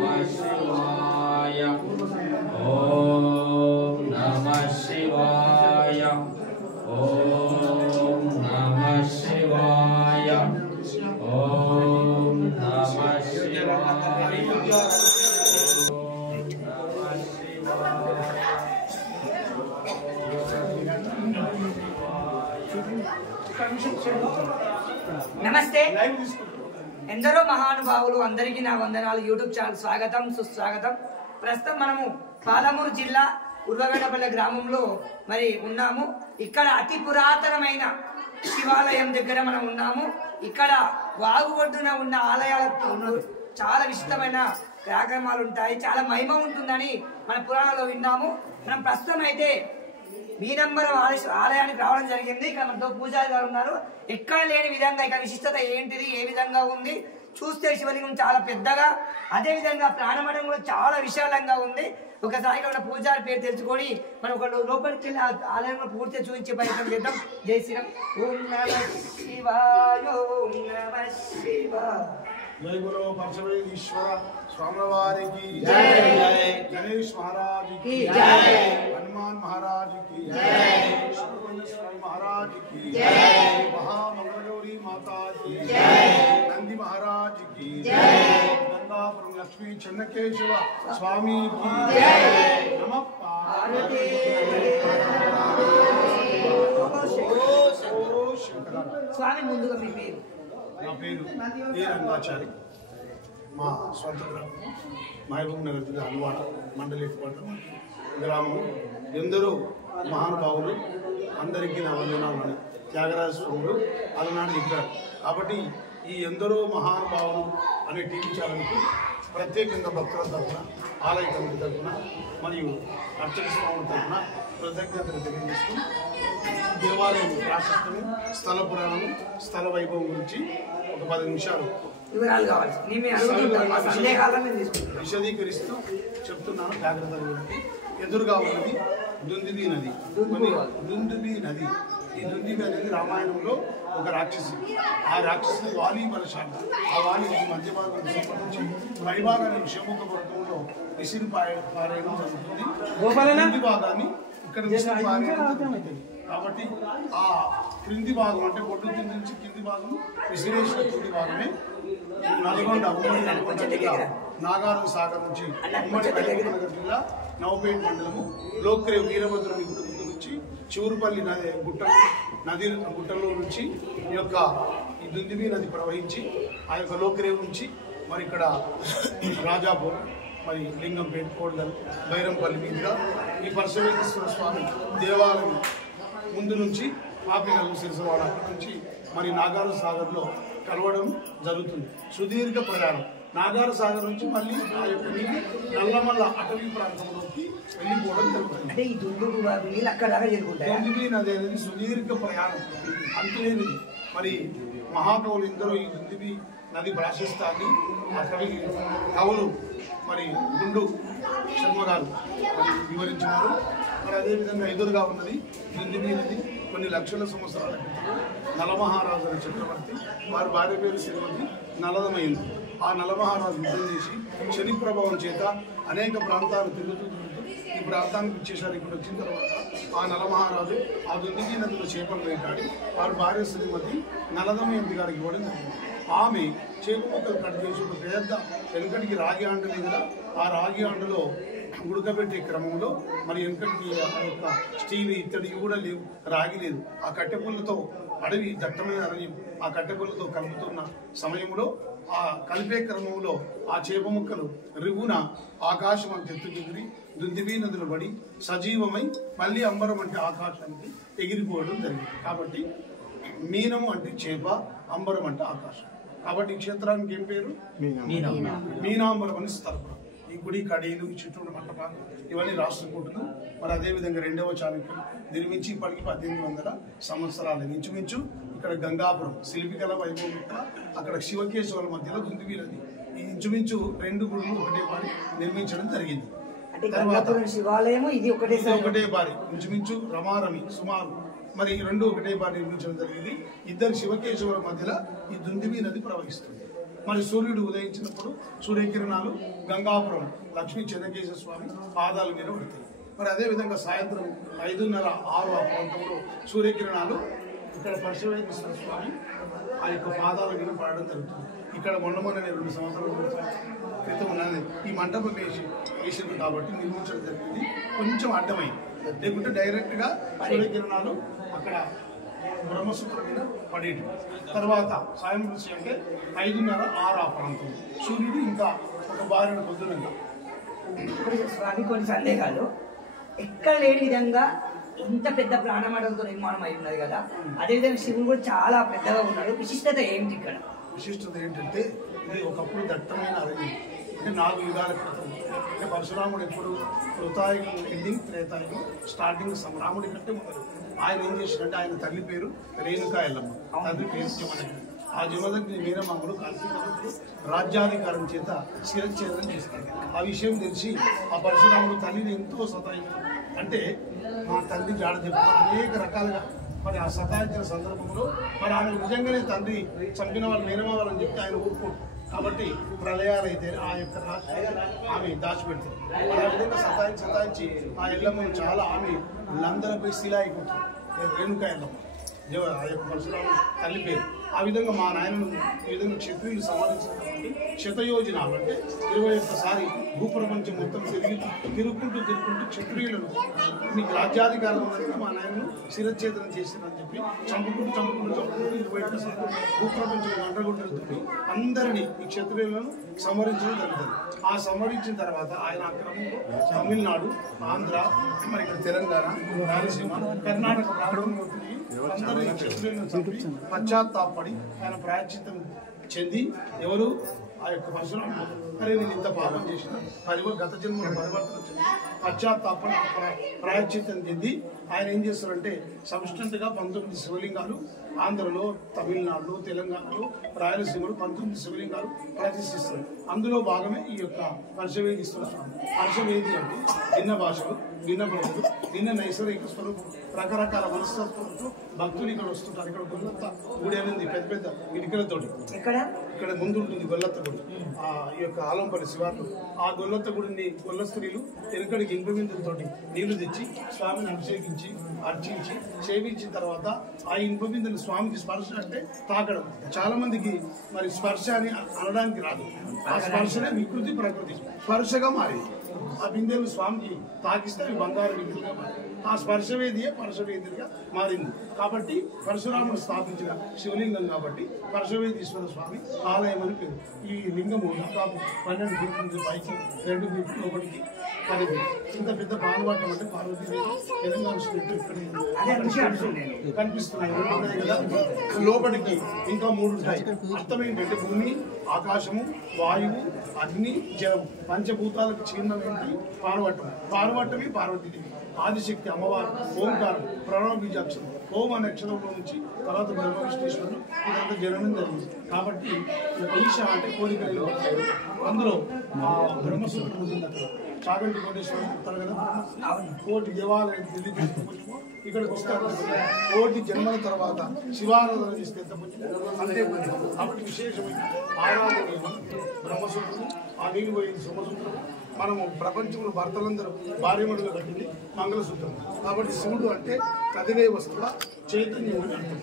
नमः शिवाय ओम नमः शिवाय ओम नमः शिवाय ओम नमः शिवाय నమస్తే ఎందరో మహానుభావులు అందరికీ నా వందనాలు. యూట్యూబ్ ఛానల్ స్వాగతం సుస్వాగతం. ప్రస్తుతం మనము పాలమూరు జిల్లా ఉర్వగడ్డపల్లి గ్రామంలో మరి ఉన్నాము. ఇక్కడ అతి పురాతనమైన శివాలయం దగ్గర మనం ఉన్నాము. ఇక్కడ వాగు ఒడ్డున ఉన్న ఆలయాలకు చాలా విశిష్టమైన కార్యక్రమాలు ఉంటాయి, చాలా మహిమ ఉంటుందని మన పురాణంలో విన్నాము. మనం ప్రస్తుతం అయితే మీనంబరం ఆలయానికి రావడం జరిగింది. ఇక్కడ మనతో పూజారి గారు ఉన్నారు. ఎక్కడ లేని విధంగా ఇక్కడ విశిష్టత ఏంటిది, ఏ విధంగా ఉంది చూస్తే శివలింగం చాలా పెద్దగా, అదే విధంగా ప్రాణమఠం కూడా చాలా విశాలంగా ఉంది. ఒకసారి ఇక్కడ ఉన్న పూజారి పేరు తెలుసుకొని మనం ఒక లోపలికి వెళ్ళి ఆలయంలో పూర్తిగా చూపించే ప్రయత్నం చేద్దాం. జై శ్రీరామ్. ఓం నమః శివాయ ఓం నమః శివాయ. जय गुरु परशुरामेश्वर स्वामी की जय, गणेश महाराज की जय, हनुमान महाराज की जय, सुब्रह्मण्य महाराज की जय, महामंगलगौरी माता की जय, नंदी महाराज की जय, गंगापुरम लक्ष्मी चन्नकेश्वर स्वामी की जय। नमः पार्वती స్వామి ముందుగా మీ పేరు? నా పేరు ఏ రంగాచారి. మా స్వంత గ్రామం మహబూబ్ నగర్ జిల్లా అల్వాడ మండలేటిపాట గ్రామం. ఎందరో మహానుభావులు అందరికీ నా వందనాలు త్యాగరాజ స్వాములు అలనాడు చెప్పారు. కాబట్టి ఈ ఎందరో మహానుభావులు అనే టీవీ ఛానల్కి ప్రత్యేకంగా భక్తుల తరఫున, ఆలయ కమిటీ తరఫున మరియు అర్చక స్వాముల తరఫున కృతజ్ఞతలు తెలియజేస్తూ దేవాలయం ప్రాశస్త్యము, స్థల పురాణము, స్థల వైభవం గురించి ఒక 10 నిమిషాలు వివరాలు కావాలి. విశదీకరిస్తూ చెప్తున్నాను. జాగ్రత్తగా వినండి. ఎదురుగా ఉన్నది దుందుబి నది. దుందుబి నది, ఈ దుందుబి అనేది రామాయణంలో ఒక రాక్షసి. ఆ రాక్షసి వాలి బలశాల. ఆ వాలి మధ్య భాగం సంబంధించి పైభాగాన్ని షముఖ పర్వతంలో విసిరి పారేయడం జరుగుతుంది. క్రింది భాగాన్ని ఇక్కడ విసిరి పారేయడం జరుగుతుంది. కాబట్టి ఆ క్రింది భాగం అంటే ఒడ్డు కింది నుంచి కింది భాగం విసిరేసిన కింది భాగమే నల్గొండ, ఉమ్మడి నల్గొండ జిల్లా నాగారం సాగర్ నుంచి ఉమ్మడి మహబూబ్నగర్ జిల్లా నవపేట మండలము లోక్రేవ్ వీరభద్రుని గుడి నుంచి చివురుపల్లి గుట్టలో నుంచి ఈ యొక్క ఈ దుందిబి నది ప్రవహించి ఆ యొక్క లోక్రేవ్ నుంచి మరి ఇక్కడ రాజాపూర్, మరి లింగంపేట, కోడగల్, బైరంపల్లి మీదుగా ఈ పరశురామేశ్వర స్వామి దేవాలయం ముందు నుంచి పాపిగల్లు సిరిసవాడ నుంచి మరి నాగారు సాగర్లో కలవడం జరుగుతుంది. సుదీర్ఘ ప్రయాణం. నాగారు సాగర్ నుంచి మళ్ళీ ఆ యొక్క నీరు నల్లమల్ల అటవీ ప్రాంతంలోకి వెళ్ళిపోవడం జరుగుతుంది. దుందుబి నది అనేది సుదీర్ఘ ప్రయాణం, అంతులేనిది. మరి మహాకవులు ఎందరో ఈ దుందుబి నది ప్రాశస్తాన్ని ఆ కవులు మరి గుండు శర్మ గారు వివరించినారు. మరి అదేవిధంగా ఎదురుగా ఉన్నది దుందుబి నది. కొన్ని లక్షల సంవత్సరాల క్రితం నలమహారాజు అనే చక్రవర్తి, వారి భార్య పేరు శ్రీమతి నలదమైంది. ఆ నలమహారాజు యుద్ధం చేసి శని ప్రభావం చేత అనేక ప్రాంతాలు తిరుగుతూ ఈ ప్రాంతానికి వచ్చేసారి. ఇక్కడ వచ్చిన తర్వాత ఆ నలమహారాజు ఆ దుందుబి నదిలో చేపలు వేటాడి వారి భార్య శ్రీమతి నలదమయంతి గారికి ఇవ్వడం జరిగింది. ఆమె చేప మొక్కలు కట్ చేసి ఒక పెద్ద వెనుకటికి రాగి అండ లేదు కదా, ఆ రాగి అండలో ఉడకబెట్టే క్రమంలో మరి వెనుకటికి ఆ యొక్క స్టీల్ ఇత్తడి కూడా లేవు, రాగి లేదు. ఆ కట్టెపుల్లతో అడవి దట్టమైన అరణ్యం, ఆ కట్టెపుల్లతో కలుపుతున్న సమయంలో ఆ కలిపే క్రమంలో ఆ చేప ముక్కలు రివున ఆకాశం అంత ఎత్తుకెగిరి దుందుబి నదులు పడి సజీవమై మళ్ళీ అంబరం అంటే ఆకాశానికి ఎగిరిపోవడం జరిగింది. కాబట్టి మీనము అంటే చేప, అంబరం అంటే ఆకాశం. కాబట్టి ఈ క్షేత్రానికి ఏం పేరు? మీనాంబరం అని స్థలం. ఈ గుడి కడీలు, ఈ చుట్టూ మంటపాలు ఇవన్నీ రాష్ట్రకూటులు. మరి అదేవిధంగా 2వ చాళుక్యులు నిర్మించి ఇప్పటికి 1800 సంవత్సరాలు ఇంచుమించు. ఇక్కడ గంగాపురం శిల్పికల వైభవం, అక్కడ శివకేశ్వరుల మధ్యలో దుందుబి నది. ఈ ఇంచుమించు 2 గుడులు ఒకటే పారి నిర్మించడం జరిగింది. తర్వాత శివాలయం ఇది ఒకటే పారి ఇంచుమించు రమారమి సుమారు మరి 2 ఒకటే పారి నిర్మించడం జరిగింది. ఇద్దరు శివకేశ్వరుల మధ్యలో ఈ దుందుబి నది ప్రవహిస్తుంది. మరి సూర్యుడు ఉదయించినప్పుడు సూర్యకిరణాలు గంగాపురం లక్ష్మీ చెన్నకేశ్వర స్వామి పాదాల మీద పడతాయి. మరి అదేవిధంగా సాయంత్రం 5:30, 6 ఆ ప్రాంతంలో సూర్యకిరణాలు ఇక్కడ పరశువేశ్వర స్వామి ఆ యొక్క పాదాల మీద పడడం జరుగుతుంది. ఇక్కడ మొన్న 2 సంవత్సరాల క్రితం ఉన్నది ఈ మంటపం వేసింది కాబట్టి నిర్మించడం జరిగింది. కొంచెం అడ్డమైంది, లేకుంటే డైరెక్ట్గా సూర్యకిరణాలు అక్కడ బ్రహ్మసూత్రం మీద పడేది. తర్వాత సాయం కృషి అంటే 5:30, 6 ఆ ప్రాంతం సూర్యుడు ఇంకా ఒక బారిన పొద్దునంగా. స్వామి కొన్ని సందేహాలు ఎక్కడ లేని విధంగా ఇంత పెద్ద ప్రాణమడంతో నిర్మాణం అయి ఉన్నది కదా, అదేవిధంగా శివుడు కూడా చాలా పెద్దగా ఉన్నాడు. విశిష్టత ఏమిటి ఇక్కడ? విశిష్టత ఏంటంటే ఇది ఒకప్పుడు దట్టమైన అరణ్యం. అంటే 4 యుగాల క్రితం అంటే పరశురాముడు ఎప్పుడు కృతాయుగం ఎండింగ్, త్రేతాయుగం స్టార్టింగ్, రాముడి కంటే మొదలు ఆయన ఏం చేసినట్టే ఆయన తల్లి పేరు రేణుకా ఎల్లమ్మ, తండ్రి పేరు జమదగ్ని. ఆ జమదగ్ని వీరమాముడు కార్తీక రాజ్యాధికారం చేత శిరచ్ఛేదనం చేస్తాడు. ఆ విషయం తెలిసి ఆ పరశురాముడు తల్లిని ఎంతో సతాయిస్తాడు. అంటే మా తల్లి జాడ చెప్తున్న అనేక రకాలుగా మరి ఆ సతాయించిన సందర్భంలో మరి ఆమె నిజంగానే తండ్రి చంపిన వాళ్ళు వీరమావాలని చెప్తే ఆయన ఊరుకోడు. కాబట్టి ప్రళయాలైతే ఆ యొక్క ఆమె దాచిపెడుతుంది. మరి ఆ విధంగా సతాయించి ఆ ఎల్లమ్మను చాలా ఆమె లందరపై శిలా అయిపోతుంది. రేణుకా ఎల్లమ్మ ఆ యొక్క పరశురాముడు తల్లి పేరు. ఆ విధంగా మా నాయనను ఈ విధంగా క్షత్రియులు సంహరించినటువంటి శతయోజనాలు అంటే 21 భూప్రపంచం మొత్తం తిరుగుకుంటూ క్షత్రియులను మీకు రాజ్యాధికారం ఉన్నందుకు మా నాయనను శిరచ్ఛేదనం చేసిందని చెప్పి చంపుకుంటూ 21 భూప్రపంచం గంటగుంటలతో అందరినీ ఈ క్షత్రియులను సంహరించడం జరుగుతుంది. ఆ సంహరించిన తర్వాత ఆయన అక్రమంలో తమిళనాడు, ఆంధ్ర, మరి ఇక్కడ తెలంగాణ, రాయలసీమ, కర్ణాటక ప్రాంతంలో అందరూ ఈ క్షత్రియులను చంపి పశ్చాత్తాపడి ఆయన ప్రాయశ్చిత్తం చెంది ఎవరు ఆ యొక్క పరశురాముడు అరే నేను ఇంత పాపం చేసిన గత జన్మలో పరివర్తన చెంది పశ్చాత్తాపడి ప్రాయశ్చిత్తం చెంది ఆయన ఏం చేస్తారంటే సబ్స్టెంట్గా 19 శివలింగాలు ఆంధ్రలో, తమిళనాడులో, తెలంగాణలో, రాయలసీమలో 19 శివలింగాలు ప్రతిష్ఠిస్తారు. అందులో భాగమే ఈ యొక్క పరశువేది స్వామి. పరశువేది అంటే భిన్న భాషలు, భిన్న ప్రజలు, భిన్న నైసర్గిక స్వరూపం, రకరకాల మనస్తత్వంతో భక్తులు ఇక్కడ వస్తుంటారు. ఇక్కడ గొల్లత్త గుడి అనేది పెద్ద ఇటుకలతోటి ఇక్కడ ముందు ఉంటుంది గొల్లత్త గుడి. ఈ యొక్క ఆలంపల్లి శివార్లు ఆ గొల్లత్త గుడిని గొల్ల స్త్రీలు వెనుకడికి ఇంపబిందులతో నీళ్లు తెచ్చి స్వామిని అభిషేకించి అర్చించి సేవించిన తర్వాత ఆ ఇంపబిందులు స్వామికి స్పర్శ అంటే తాకడం. చాలా మందికి మరి స్పర్శ అని అనడానికి రాదు. ఆ స్పర్శనే వికృతి ప్రకృతి స్పర్శగా మారింది. ఆ బిందెలు స్వామికి తాకిస్తే అవి బంగారు విగ్రహంగా మారింది. ఆ స్పర్శవేదియే పరశువేదిగా మారింది. కాబట్టి పరశురాముడు స్థాపించిన శివలింగం కాబట్టి పరశువేదీశ్వర స్వామి ఆలయం అని పేరు. ఈ లింగము దాదాపు 12 ఫీట్ల పైకి, 2 ఫీట్ల లోపలికి 10 ఫీట్లు. ఇంత పెద్ద పానవట్టం అంటే పార్వతీదేవి తెలంగాణ స్టేట్ ఇక్కడ కనిపిస్తున్నాయి కదా. లోపలికి ఇంకా 3 ఉంటాయి. అర్థం ఏంటంటే భూమి, ఆకాశము, వాయువు, అగ్ని, జలం పంచభూతాలకు చిహ్నం ఏంటి? పానవట్టమే పార్వతీదేవి. ఆదిశక్తి అమ్మవారు ఓంకారం, ప్రణవ బీజాక్షరం, ఓం అనే అక్షరంలో నుంచి తర్వాత బ్రహ్మ విశ్వేశ్వరుడు ఇదంతా జరగడం జరిగింది. కాబట్టి ఈశ అంటే కోరికలు. అందులో బ్రహ్మసూత్రం ఉంటుంది. అక్కడ చాగంటి కోటేశ్వరం చెప్తారు కదా, కోటి దేవాలయం ఢిల్లీ తీసుకుపోయి ఇక్కడికి వస్తారు. కోటి జన్మల తర్వాత శివారాధన చేస్తే అంతే. కాబట్టి విశేషమైన ఆరాధన బ్రహ్మసూత్రం, ఆ నీళ్ళు పోయింది సోమసూత్రం. మనము ప్రపంచంలో భర్తలందరూ భార్యమడుగా కట్టింది మంగళసూత్రం. కాబట్టి శివుడు అంటే కదిలే వస్తువ చైతన్యం.